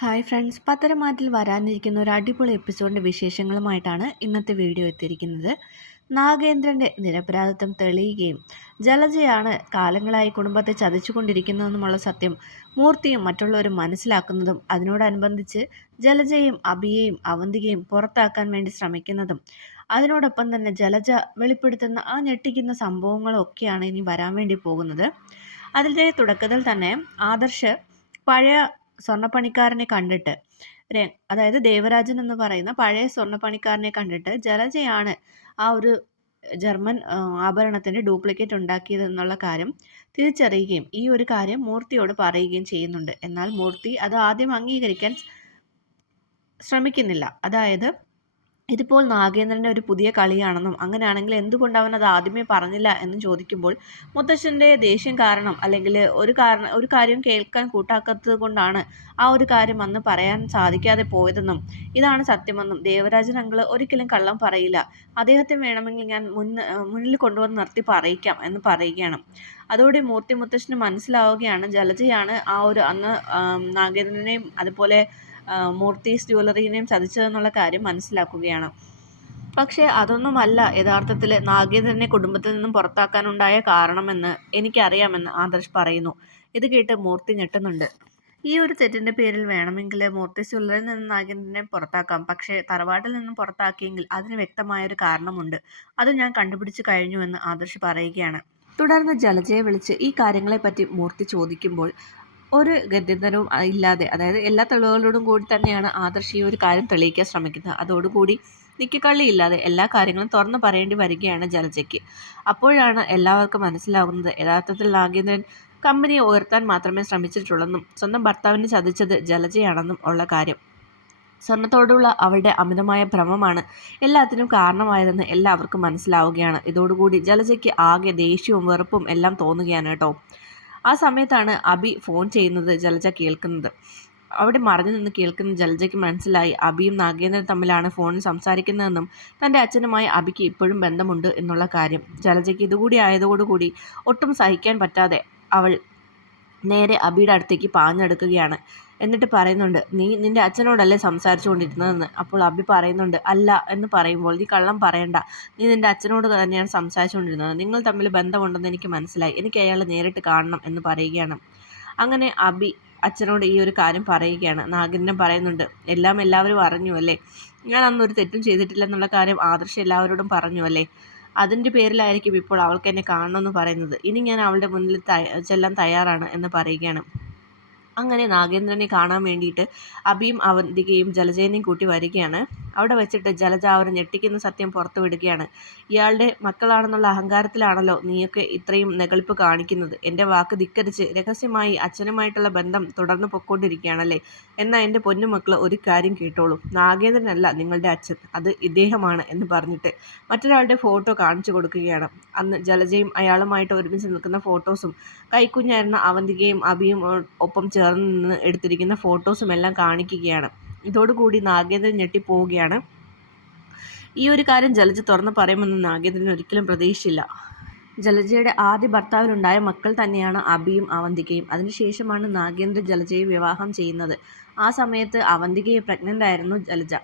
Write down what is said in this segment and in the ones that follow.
Hi friends, പത്തരമാറ്റിൽ വരാനിരിക്കുന്ന ഒരു അടിപൊളി എപ്പിസോഡിൻ്റെ വിശേഷങ്ങളുമായിട്ടാണ് ഇന്നത്തെ വീഡിയോ എത്തിയിരിക്കുന്നത്. നാഗേന്ദ്രൻ്റെ നിരപരാധിത്വം തെളിയുകയും ജലജയാണ് കാലങ്ങളായി കുടുംബത്തെ ചതിച്ചുകൊണ്ടിരിക്കുന്നതെന്നുമുള്ള സത്യം മൂർത്തിയും മറ്റുള്ളവരും മനസ്സിലാക്കുന്നതും, അതിനോടനുബന്ധിച്ച് ജലജയും അഭിയെയും അവന്തികയും പുറത്താക്കാൻ വേണ്ടി ശ്രമിക്കുന്നതും, അതിനോടൊപ്പം തന്നെ ജലജ വെളിപ്പെടുത്തുന്ന ആ ഞെട്ടിക്കുന്ന സംഭവങ്ങളൊക്കെയാണ് ഇനി വരാൻ വേണ്ടി പോകുന്നത്. അതിൻ്റെ തുടക്കത്തിൽ തന്നെ ആദർശ് പഴയ സ്വർണ്ണപ്പണിക്കാരനെ കണ്ടിട്ട് അതായത് ദേവരാജൻ എന്ന് പറയുന്ന പഴയ സ്വർണ്ണപ്പണിക്കാരനെ കണ്ടിട്ട് ജലജയാണ് ആ ഒരു ജർമ്മൻ ആഭരണത്തിൻ്റെ ഡ്യൂപ്ലിക്കേറ്റ് ഉണ്ടാക്കിയത് എന്നുള്ള കാര്യം തിരിച്ചറിയുകയും ഈ ഒരു കാര്യം മൂർത്തിയോട് പറയുകയും ചെയ്യുന്നുണ്ട്. എന്നാൽ മൂർത്തി അത് ആദ്യം അംഗീകരിക്കാൻ ശ്രമിക്കുന്നില്ല. അതായത് ഇതിപ്പോൾ നാഗേന്ദ്രൻ്റെ ഒരു പുതിയ കളിയാണെന്നും അങ്ങനെയാണെങ്കിൽ എന്തുകൊണ്ട് അവൻ അത് ആദ്യമേ പറഞ്ഞില്ല എന്നും ചോദിക്കുമ്പോൾ മുത്തശ്ശൻ്റെ ദേഷ്യം കാരണം, അല്ലെങ്കിൽ ഒരു കാര്യം കേൾക്കാൻ കൂട്ടാക്കാത്തത് കൊണ്ടാണ് ആ ഒരു കാര്യം അന്ന് പറയാൻ സാധിക്കാതെ പോയതെന്നും ഇതാണ് സത്യമെന്നും ദേവരാജൻ അങ്കിള് ഒരിക്കലും കള്ളം പറയില്ല, അദ്ദേഹത്തെ വേണമെങ്കിൽ ഞാൻ മുന്നിൽ കൊണ്ടുവന്ന് നിർത്തി പറയിക്കാം എന്ന് പറയുകയാണ്. അതോടെ മൂർത്തി മുത്തശ്ശന് മനസ്സിലാവുകയാണ് ജലജയാണ് ആ ഒരു അന്ന് നാഗേന്ദ്രനെയും അതുപോലെ മൂർത്തീസ് ജ്വല്ലറിനെയും ചതിച്ചതെന്നുള്ള കാര്യം മനസ്സിലാക്കുകയാണ്. പക്ഷേ അതൊന്നുമല്ല യഥാർത്ഥത്തിൽ നാഗേന്ദ്രനെ കുടുംബത്തിൽ നിന്നും പുറത്താക്കാനുണ്ടായ കാരണമെന്ന് എനിക്കറിയാമെന്ന് ആദർശ് പറയുന്നു. ഇത് കേട്ട് മൂർത്തി ഞെട്ടുന്നുണ്ട്. ഈ ഒരു തെറ്റിൻ്റെ പേരിൽ വേണമെങ്കിൽ മൂർത്തീസ് ജ്വല്ലറിയിൽ നിന്ന് നാഗേന്ദ്രനെ പുറത്താക്കാം, പക്ഷേ തറവാട്ടിൽ നിന്നും പുറത്താക്കിയെങ്കിൽ അതിന് വ്യക്തമായൊരു കാരണമുണ്ട്, അത് ഞാൻ കണ്ടുപിടിച്ച് കഴിഞ്ഞുവെന്ന് ആദർശ് പറയുകയാണ്. തുടർന്ന് ജലജയെ വിളിച്ച് ഈ കാര്യങ്ങളെപ്പറ്റി മൂർത്തി ചോദിക്കുമ്പോൾ ഒരു ഗത്യന്തരവും ഇല്ലാതെ, അതായത് എല്ലാ തെളിവുകളോടും കൂടി തന്നെയാണ് ആദർശ് ഈ ഒരു കാര്യം തെളിയിക്കാൻ ശ്രമിക്കുന്നത്. അതോടുകൂടി നിക്കക്കള്ളിയില്ലാതെ എല്ലാ കാര്യങ്ങളും തുറന്നു പറയേണ്ടി വരികയാണ് ജലജയ്ക്ക്. അപ്പോഴാണ് എല്ലാവർക്കും മനസ്സിലാകുന്നത് യഥാർത്ഥത്തിൽ നാഗേന്ദ്രൻ കമ്പനിയെ ഉയർത്താൻ മാത്രമേ ശ്രമിച്ചിട്ടുള്ളെന്നും സ്വന്തം ഭർത്താവിനെ ചതിച്ചത് ജലജയാണെന്നും ഉള്ള കാര്യം. സ്വർണത്തോടുള്ള അവളുടെ അമിതമായ ഭ്രമമാണ് എല്ലാത്തിനും കാരണമായതെന്ന് എല്ലാവർക്കും മനസ്സിലാവുകയാണ്. ഇതോടുകൂടി ജലജയ്ക്ക് ആകെ ദേഷ്യവും വെറുപ്പും എല്ലാം തോന്നുകയാണ് കേട്ടോ. ആ സമയത്താണ് അബി ഫോൺ ചെയ്യുന്നത് ജലജ കേൾക്കുന്നത്. അവിടെ മറഞ്ഞു നിന്ന് കേൾക്കുന്ന ജലജയ്ക്ക് മനസ്സിലായി അബിയും നാഗേന്ദ്രൻ തമ്മിലാണ് ഫോണിൽ സംസാരിക്കുന്നതെന്നും തൻ്റെ അച്ഛനുമായി അബിക്ക് ഇപ്പോഴും ബന്ധമുണ്ട് എന്നുള്ള കാര്യം. ജലജയ്ക്ക് ഇതുകൂടി ആയതോടുകൂടി ഒട്ടും സഹിക്കാൻ പറ്റാതെ അവൾ നേരെ അബിയുടെ അടുത്തേക്ക് പാഞ്ഞെടുക്കുകയാണ്. എന്നിട്ട് പറയുന്നുണ്ട്, നീ നിൻ്റെ അച്ഛനോടല്ലേ സംസാരിച്ചുകൊണ്ടിരുന്നതെന്ന്. അപ്പോൾ അബി പറയുന്നുണ്ട്, അല്ല എന്ന് പറയുമ്പോൾ, നീ കള്ളം പറയണ്ട, നീ നിൻ്റെ അച്ഛനോട് തന്നെയാണ് സംസാരിച്ചുകൊണ്ടിരുന്നത്, നിങ്ങൾ തമ്മിൽ ബന്ധമുണ്ടെന്ന് എനിക്ക് മനസ്സിലായി, എനിക്ക് അയാളെ നേരിട്ട് കാണണം എന്ന് പറയുകയാണ്. അങ്ങനെ അബി അച്ഛനോട് ഈ ഒരു കാര്യം പറയുകയാണ്. നാഗേന്ദ്രൻ പറയുന്നുണ്ട്, എല്ലാവരും അറിഞ്ഞു അല്ലേ, ഞാൻ അന്നൊരു തെറ്റും ചെയ്തിട്ടില്ലെന്നുള്ള കാര്യം ആദർശ് എല്ലാവരോടും പറഞ്ഞു അല്ലേ, അതിൻ്റെ പേരിലായിരിക്കും ഇപ്പോൾ അവൾക്ക് എന്നെ കാണണമെന്ന് പറയുന്നത്, ഇനി ഞാൻ അവളുടെ മുന്നിൽ ചെല്ലാൻ തയ്യാറാണ് എന്ന് പറയുകയാണ്. അങ്ങനെ നാഗേന്ദ്രനെ കാണാൻ വേണ്ടിയിട്ട് അബിയും അവന്തികയും ജലജേനെയും കൂട്ടി വരികയാണ്. അവിടെ വെച്ചിട്ട് ജലജ അവർ ഞെട്ടിക്കുന്ന സത്യം പുറത്തു വിടുകയാണ്. ഇയാളുടെ മക്കളാണെന്നുള്ള അഹങ്കാരത്തിലാണല്ലോ നീയൊക്കെ ഇത്രയും നെകളിപ്പ് കാണിക്കുന്നത്. എൻ്റെ വാക്ക് ധിക്കരിച്ച് രഹസ്യമായി അച്ഛനുമായിട്ടുള്ള ബന്ധം തുടർന്ന് പൊയ്ക്കൊണ്ടിരിക്കുകയാണല്ലേ. എന്നാൽ എൻ്റെ പൊന്നുമക്കൾ ഒരു കാര്യം കേട്ടോളൂ, നാഗേന്ദ്രനല്ല നിങ്ങളുടെ അച്ഛൻ, അത് ഇദ്ദേഹമാണ് എന്ന് പറഞ്ഞിട്ട് മറ്റൊരാളുടെ ഫോട്ടോ കാണിച്ചു കൊടുക്കുകയാണ്. അന്ന് ജലജയും അയാളുമായിട്ട് ഒരുമിച്ച് നിൽക്കുന്ന ഫോട്ടോസും കൈക്കുഞ്ഞായിരുന്ന അവന്തികയും അബിയും ഒപ്പം ചേർന്ന് നിന്ന് എടുത്തിരിക്കുന്ന ഫോട്ടോസും എല്ലാം കാണിക്കുകയാണ്. ഇതോടുകൂടി നാഗേന്ദ്രൻ ഞെട്ടിപ്പോവുകയാണ്. ഈ ഒരു കാര്യം ജലജ തുറന്ന് പറയുമെന്ന് നാഗേന്ദ്രൻ ഒരിക്കലും പ്രതീക്ഷിച്ചില്ല. ജലജയുടെ ആദ്യ ഭർത്താവിനുണ്ടായ മക്കൾ തന്നെയാണ് അബിയും അവന്തികയും. അതിനുശേഷമാണ് നാഗേന്ദ്രൻ ജലജയെ വിവാഹം ചെയ്യുന്നത്. ആ സമയത്ത് അവന്തികയെ പ്രഗ്നൻ്റ് ആയിരുന്നു ജലജ.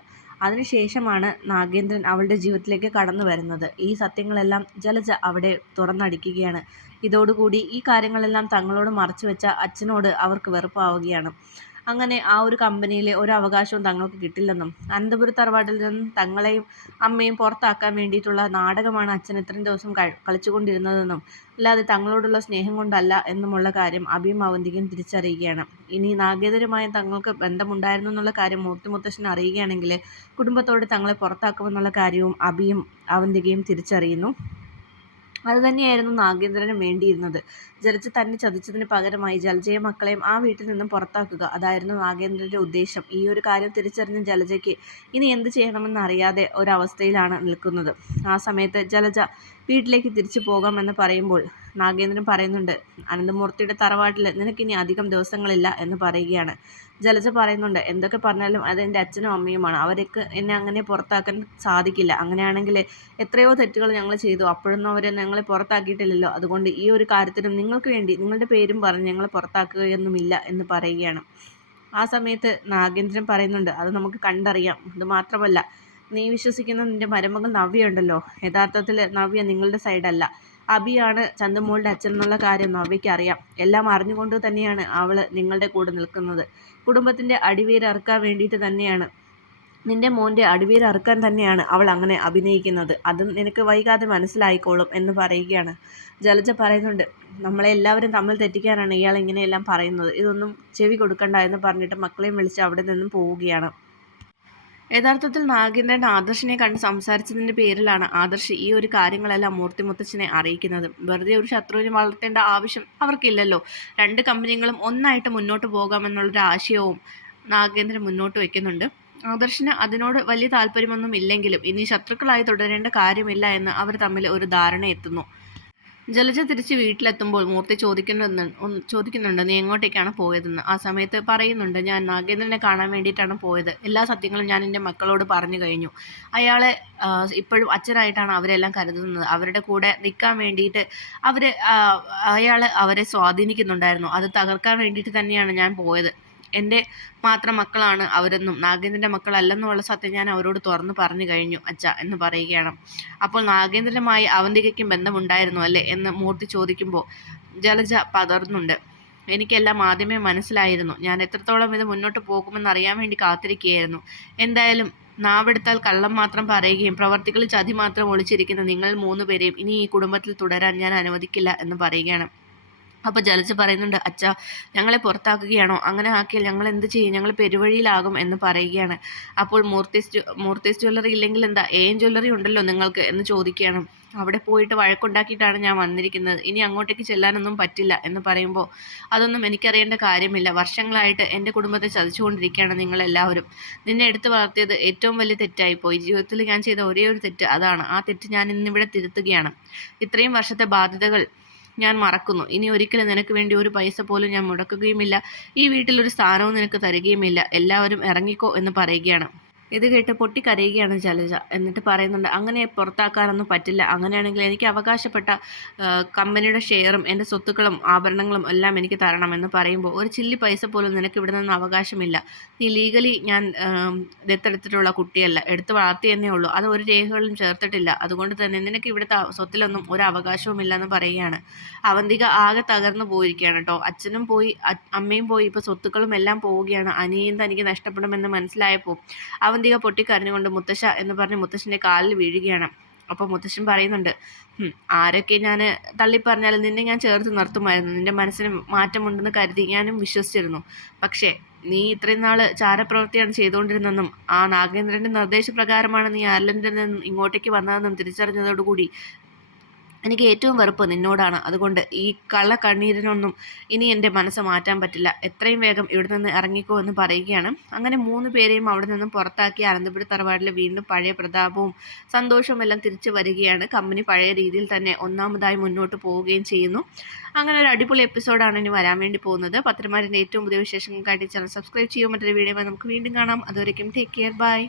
അതിനുശേഷമാണ് നാഗേന്ദ്രൻ അവളുടെ ജീവിതത്തിലേക്ക് കടന്നു വരുന്നത്. ഈ സത്യങ്ങളെല്ലാം ജലജ അവിടെ തുറന്നടിക്കുകയാണ്. ഇതോടുകൂടി ഈ കാര്യങ്ങളെല്ലാം തങ്ങളോട് മറച്ചു വെച്ച അച്ഛനോട് അവർക്ക് വെറുപ്പാവുകയാണ്. അങ്ങനെ ആ ഒരു കമ്പനിയിലെ ഒരു അവകാശവും തങ്ങൾക്ക് കിട്ടില്ലെന്നും അനന്തപുര തറവാട്ടിൽ നിന്നും തങ്ങളെയും അമ്മയും പുറത്താക്കാൻ വേണ്ടിയിട്ടുള്ള നാടകമാണ് അച്ഛൻ ഇത്രയും ദിവസം കളിച്ചുകൊണ്ടിരുന്നതെന്നും അല്ലാതെ തങ്ങളോടുള്ള സ്നേഹം കൊണ്ടല്ല എന്നുമുള്ള കാര്യം അബിയും അവന്തികയും തിരിച്ചറിയുകയാണ്. ഇനി നാഗേന്ദ്രനുമായി തങ്ങൾക്ക് ബന്ധമുണ്ടായിരുന്നു എന്നുള്ള കാര്യം മൂർത്തി മുത്തശ്ശൻ അറിയുകയാണെങ്കിൽ കുടുംബത്തോട് തങ്ങളെ പുറത്താക്കുമെന്നുള്ള കാര്യവും അബിയും അവന്തികയും തിരിച്ചറിയുന്നു. അതുതന്നെയായിരുന്നു നാഗേന്ദ്രനും വേണ്ടിയിരുന്നത്. ജലജ തന്നെ ചതിച്ചതിന് പകരമായി ജലജയും മക്കളെയും ആ വീട്ടിൽ നിന്നും പുറത്താക്കുക, അതായിരുന്നു നാഗേന്ദ്രൻ്റെ ഉദ്ദേശം. ഈ ഒരു കാര്യം തിരിച്ചറിഞ്ഞ ജലജയ്ക്ക് ഇനി എന്ത് ചെയ്യണമെന്നറിയാതെ ഒരവസ്ഥയിലാണ് നിൽക്കുന്നത്. ആ സമയത്ത് ജലജ വീട്ടിലേക്ക് തിരിച്ചു പോകാമെന്ന് പറയുമ്പോൾ നാഗേന്ദ്രൻ പറയുന്നുണ്ട്, അനന്തമൂർത്തിയുടെ തറവാട്ടിൽ നിനക്കിനി അധികം ദിവസങ്ങളില്ല എന്ന് പറയുകയാണ്. ജലജ പറയുന്നുണ്ട്, എന്തൊക്കെ പറഞ്ഞാലും അത് എൻ്റെ അച്ഛനും അമ്മയുമാണ്, അവർക്ക് എന്നെ അങ്ങനെ പുറത്താക്കാൻ സാധിക്കില്ല. അങ്ങനെയാണെങ്കിൽ എത്രയോ തെറ്റുകൾ ഞങ്ങൾ ചെയ്തു, അപ്പോഴൊന്നും അവരെ ഞങ്ങളെ പുറത്താക്കിയിട്ടില്ലല്ലോ, അതുകൊണ്ട് ഈ ഒരു കാര്യത്തിനും നിങ്ങൾക്ക് വേണ്ടി നിങ്ങളുടെ പേരും പറഞ്ഞ് ഞങ്ങളെ പുറത്താക്കുകയൊന്നുമില്ല എന്ന് പറയുകയാണ്. ആ സമയത്ത് നാഗേന്ദ്രൻ പറയുന്നുണ്ട്, അത് നമുക്ക് കണ്ടറിയാം. അത് മാത്രമല്ല, നീ വിശ്വസിക്കുന്ന നിന്റെ മരുമകൾ നവ്യ ഉണ്ടല്ലോ, യഥാർത്ഥത്തിൽ നവ്യ നിങ്ങളുടെ സൈഡല്ല. അബിയാണ് ചന്തുമോളുടെ അച്ഛൻ എന്നുള്ള കാര്യം നവ്യയ്ക്ക് അറിയാം. എല്ലാം അറിഞ്ഞുകൊണ്ട് തന്നെയാണ് അവൾ നിങ്ങളുടെ കൂടെ നിൽക്കുന്നത്. കുടുംബത്തിൻ്റെ അടിവേരറുക്കാൻ വേണ്ടിയിട്ട് തന്നെയാണ്, നിന്റെ മോൻ്റെ അടിവേരറുക്കാൻ തന്നെയാണ് അവൾ അങ്ങനെ അഭിനയിക്കുന്നത്. അതും നിനക്ക് വൈകാതെ മനസ്സിലായിക്കോളും എന്ന് പറയുകയാണ്. ജലജ പറയുന്നുണ്ട്, നമ്മളെ എല്ലാവരും തമ്മിൽ തെറ്റിക്കാനാണ് ഇയാൾ ഇങ്ങനെയെല്ലാം പറയുന്നത്. ഇതൊന്നും ചെവി കൊടുക്കണ്ട എന്ന് പറഞ്ഞിട്ട് മക്കളെയും വിളിച്ച് അവിടെ നിന്നും പോവുകയാണ്. യഥാർത്ഥത്തിൽ നാഗേന്ദ്രൻ ആദർശിനെ കണ്ട് സംസാരിച്ചതിൻ്റെ പേരിലാണ് ആദർശ് ഈ ഒരു കാര്യങ്ങളെല്ലാം മൂർത്തി മുത്തച്ഛനെ അറിയിക്കുന്നത്. വെറുതെ ഒരു ശത്രുവിനെ വളർത്തേണ്ട ആവശ്യം അവർക്കില്ലല്ലോ. രണ്ട് കമ്പനികളും ഒന്നായിട്ട് മുന്നോട്ട് പോകാമെന്നുള്ളൊരു ആശയവും നാഗേന്ദ്രൻ മുന്നോട്ട് വയ്ക്കുന്നുണ്ട്. ആദർശിന് അതിനോട് വലിയ താല്പര്യമൊന്നും ഇല്ലെങ്കിലും ഇനി ശത്രുക്കളായി തുടരേണ്ട കാര്യമില്ല എന്ന് അവർ തമ്മിൽ ഒരു ധാരണ എത്തുന്നു. ജലജ തിരിച്ച് വീട്ടിലെത്തുമ്പോൾ മൂർത്തി ചോദിക്കുന്നുണ്ട്, നീ എങ്ങോട്ടേക്കാണ് പോയതെന്ന്. ആ സമയത്ത് പറയുന്നുണ്ട്, ഞാൻ നാഗേന്ദ്രനെ കാണാൻ വേണ്ടിയിട്ടാണ് പോയത്. എല്ലാ സത്യങ്ങളും ഞാൻ എൻ്റെ മക്കളോട് പറഞ്ഞു കഴിഞ്ഞു. അയാളെ ഇപ്പോഴും അച്ഛനായിട്ടാണ് അവരെല്ലാം കരുതുന്നത്. അവരുടെ കൂടെ നിൽക്കാൻ വേണ്ടിയിട്ട് അയാൾ അവരെ സ്വാധീനിക്കുന്നുണ്ടായിരുന്നു. അത് തകർക്കാൻ വേണ്ടിയിട്ട് തന്നെയാണ് ഞാൻ പോയത്. എൻ്റെ മാത്രം മക്കളാണ് അവരെന്നും നാഗേന്ദ്രൻ്റെ മക്കളല്ലെന്നുമുള്ള സത്യം ഞാൻ അവരോട് തുറന്നു പറഞ്ഞു കഴിഞ്ഞു അച്ഛ എന്ന് പറയുകയാണ്. അപ്പോൾ നാഗേന്ദ്രനുമായി അവന്തികയ്ക്കും ബന്ധമുണ്ടായിരുന്നു അല്ലേ എന്ന് മൂർത്തി ചോദിക്കുമ്പോൾ ജലജ പതറുന്നുണ്ട്. എനിക്കെല്ലാം ആദ്യമേ മനസ്സിലായിരുന്നു. ഞാൻ എത്രത്തോളം ഇത് മുന്നോട്ട് പോകുമെന്ന് അറിയാൻ വേണ്ടി കാത്തിരിക്കുകയായിരുന്നു. എന്തായാലും നാവെടുത്താൽ കള്ളം മാത്രം പറയുകയും പ്രവർത്തികളിൽ ചതി മാത്രം ഒളിച്ചിരിക്കുന്ന നിങ്ങൾ 3 പേരെയും ഇനി ഈ കുടുംബത്തിൽ തുടരാൻ ഞാൻ അനുവദിക്കില്ല എന്ന് പറയുകയാണ്. അപ്പോൾ ജലജ പറയുന്നുണ്ട്, അച്ഛാ ഞങ്ങളെ പുറത്താക്കുകയാണോ? അങ്ങനെ ആക്കിയാൽ ഞങ്ങൾ എന്ത് ചെയ്യും? ഞങ്ങൾ പെരുവഴിയിലാകും എന്ന് പറയുകയാണ്. അപ്പോൾ മൂർത്തീസ് ജ്വല്ലറി ഇല്ലെങ്കിൽ എന്താ, AM ജ്വല്ലറി ഉണ്ടല്ലോ നിങ്ങൾക്ക് എന്ന് ചോദിക്കുകയാണ്. അവിടെ പോയിട്ട് വഴക്കുണ്ടാക്കിയിട്ടാണ് ഞാൻ വന്നിരിക്കുന്നത്. ഇനി അങ്ങോട്ടേക്ക് ചെല്ലാനൊന്നും പറ്റില്ല എന്ന് പറയുമ്പോൾ, അതൊന്നും എനിക്കറിയേണ്ട കാര്യമില്ല. വർഷങ്ങളായിട്ട് എൻ്റെ കുടുംബത്തെ ചതിച്ചുകൊണ്ടിരിക്കുകയാണ് നിങ്ങളെല്ലാവരും. നിന്നെ എടുത്തു വളർത്തിയത് ഏറ്റവും വലിയ തെറ്റായിപ്പോയി. ജീവിതത്തിൽ ഞാൻ ചെയ്ത ഒരേ ഒരു തെറ്റ് അതാണ്. ആ തെറ്റ് ഞാൻ ഇന്നിവിടെ തിരുത്തുകയാണ്. ഇത്രയും വർഷത്തെ ബാധ്യതകൾ ഞാൻ മറക്കുന്നു. ഇനി ഒരിക്കലും നിനക്ക് വേണ്ടി ഒരു പൈസ പോലും ഞാൻ മുടക്കുകയുമില്ല. ഈ വീട്ടിലൊരു സ്ഥാനവും നിനക്ക് തരികയുമില്ല. എല്ലാവരും ഇറങ്ങിക്കോ എന്ന് പറയുകയാണ്. ഇത് കേട്ട് പൊട്ടിക്കരയുകയാണ് ജലജ. എന്നിട്ട് പറയുന്നുണ്ട്, അങ്ങനെ പുറത്താക്കാനൊന്നും പറ്റില്ല. അങ്ങനെയാണെങ്കിൽ എനിക്ക് അവകാശപ്പെട്ട കമ്പനിയുടെ ഷെയറും എൻ്റെ സ്വത്തുക്കളും ആഭരണങ്ങളും എല്ലാം എനിക്ക് തരണമെന്ന് പറയുമ്പോൾ, ഒരു ചില്ലി പൈസ പോലും നിനക്ക് ഇവിടെ നിന്ന് അവകാശമില്ല. നീ ലീഗലി ഞാൻ ദത്തെടുത്തിട്ടുള്ള കുട്ടിയല്ല, എടുത്ത് വളർത്തിയെന്നേ ഉള്ളൂ. അത് ഒരു രേഖകളിലും ചേർത്തിട്ടില്ല. അതുകൊണ്ട് തന്നെ നിനക്ക് ഇവിടുത്തെ സ്വത്തിലൊന്നും ഒരു അവകാശവും ഇല്ലെന്ന് പറയുകയാണ്. അവന്തിക ആകെ തകർന്നു പോയിരിക്കുകയാണ് കേട്ടോ. അച്ഛനും പോയി, അമ്മയും പോയി, ഇപ്പോൾ സ്വത്തുക്കളും എല്ലാം പോവുകയാണ്. അനിയൻ തനിക്ക് നഷ്ടപ്പെടുമെന്ന് മനസ്സിലായപ്പോൾ അവന്തിക പൊട്ടിക്കരഞ്ഞുകൊണ്ട് മുത്തശ്ശ എന്ന് പറഞ്ഞ് മുത്തശ്ശൻ്റെ കാലിൽ വീഴുകയാണ്. അപ്പോൾ മുത്തശ്ശൻ പറയുന്നുണ്ട്, ആരൊക്കെ ഞാൻ തള്ളിപ്പറഞ്ഞാലും നിന്നെ ഞാൻ ചേർത്ത് നിർത്തുമായിരുന്നു. നിൻ്റെ മനസ്സിന് മാറ്റമുണ്ടെന്ന് കരുതി ഞാനും വിശ്വസിച്ചിരുന്നു. പക്ഷേ നീ ഇത്രയും നാൾ ചാരപ്രവൃത്തിയാണ് ചെയ്തുകൊണ്ടിരുന്നെന്നും ആ നാഗേന്ദ്രൻ്റെ നിർദ്ദേശപ്രകാരമാണ് നീ അയർലൻഡിൽ നിന്നും ഇങ്ങോട്ടേക്ക് വന്നതെന്നും തിരിച്ചറിഞ്ഞതോടുകൂടി എനിക്ക് ഏറ്റവും വെറുപ്പ് നിന്നോടാണ്. അതുകൊണ്ട് ഈ കണ്ണീരിനൊന്നും ഇനി എൻ്റെ മനസ്സ് മാറ്റാൻ പറ്റില്ല. എത്രയും വേഗം ഇവിടെ നിന്ന് ഇറങ്ങിക്കോ എന്ന് പറയുകയാണ്. അങ്ങനെ 3 പേരെയും അവിടെ നിന്നും പുറത്താക്കി അനന്തപുരി തറവാട്ടിൽ വീണ്ടും പഴയ പ്രതാപവും സന്തോഷവും എല്ലാം തിരിച്ചു വരികയാണ്. കമ്പനി പഴയ രീതിയിൽ തന്നെ ഒന്നാമതായി മുന്നോട്ട് പോവുകയും ചെയ്യുന്നു. അങ്ങനെ ഒരു അടിപൊളി എപ്പിസോഡാണ് ഇനി വരാൻ വേണ്ടി പോകുന്നത്. പത്രമാരിൻ്റെ ഏറ്റവും പുതിയ വിശേഷങ്ങൾക്കായിട്ട് ചാനൽ സബ്സ്ക്രൈബ് ചെയ്യുമോ. മറ്റൊരു വീഡിയോ നമുക്ക് വീണ്ടും കാണാം. അതുവരേക്കും ടേക്ക് കെയർ, ബൈ.